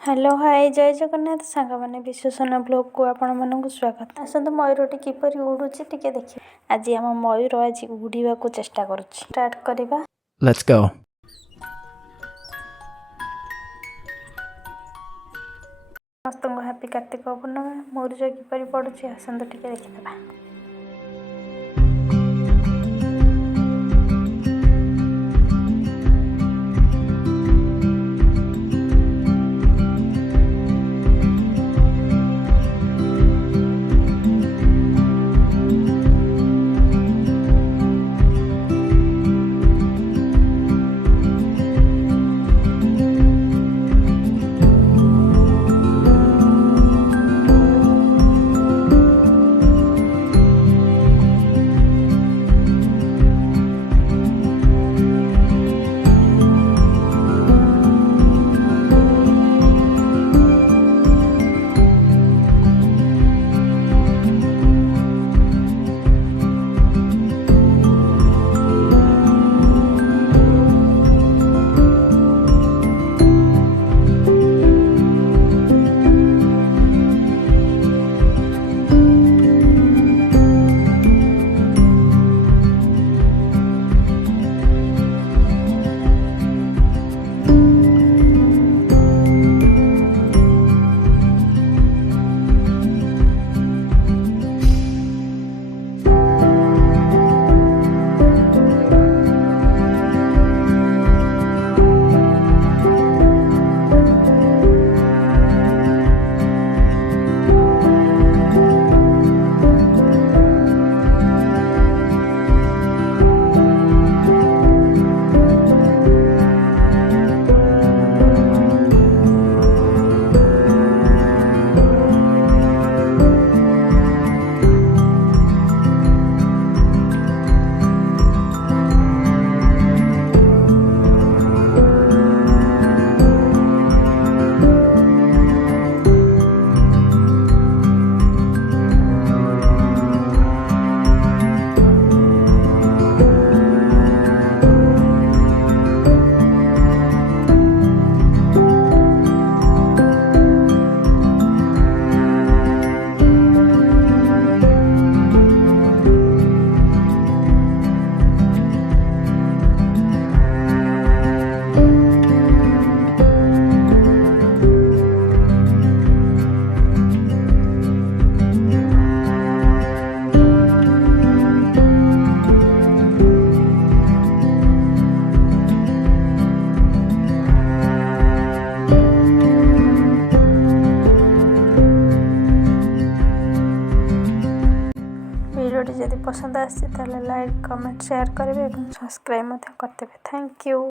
Hello hi जय जगन्नाथ सांग मैंने विश्वसना ब्लॉग को आपण मानक स्वागत। आसतु मयूरटी किपरि उड़ुची टिके देखिए। आज आम मयूर आज उड़ीवा को चेष्टा करुच्ची। स्टार्ट करबा। Let's go. समस्त हैप्पी कार्तिक पूर्णिमा। मयूर किपरि पड़ुची आसतु टिके देखिदेबा। वीडियोटी जदि पसंद आसी लाइक कमेंट शेयर करेंगे और सब्सक्राइब करते। Thank you.